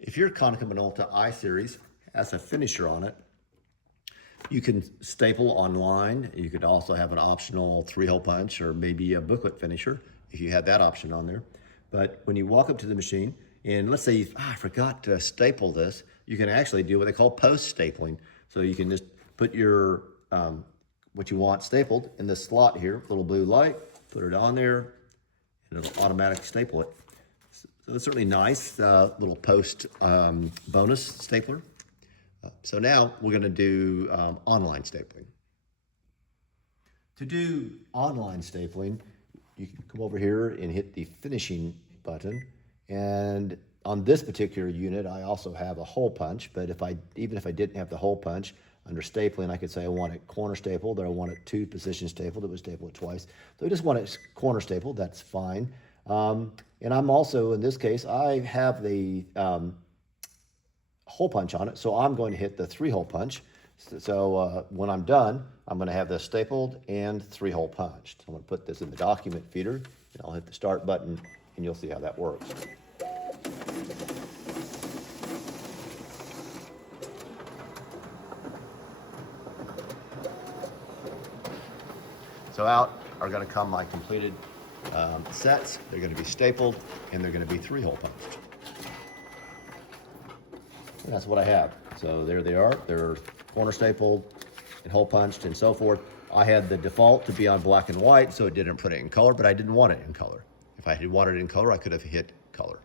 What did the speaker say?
If your Konica Minolta I-Series has a finisher on it, you can staple online. You could also have an optional 3-hole punch or maybe a booklet finisher if you had that option on there. But when you walk up to the machine, and let's say I forgot to staple this, you can actually do what they call post stapling. So you can just put your what you want stapled in this slot here, little blue light, put it on there, and it'll automatically staple it. So it's certainly nice, little post bonus stapler. So now we're going to do online stapling. To do online stapling, you can come over here and hit the finishing button. And on this particular unit, I also have a hole punch, but even if I didn't have the hole punch, under stapling, I could say I want it corner stapled, or I want it 2 position stapled. It would staple it twice. So I just want it corner stapled. That's fine. And I'm also, in this case, I have the hole punch on it, so I'm going to hit the 3-hole punch. So when I'm done, I'm going to have this stapled and 3-hole punched. I'm going to put this in the document feeder, and I'll hit the start button, and you'll see how that works. So out are going to come my completed sets. They're going to be stapled, and they're going to be 3-hole punched. And that's what I have. So there they are. They're corner stapled and hole punched and so forth. I had the default to be on black and white, so it didn't put it in color, but I didn't want it in color. If I had wanted it in color, I could have hit color.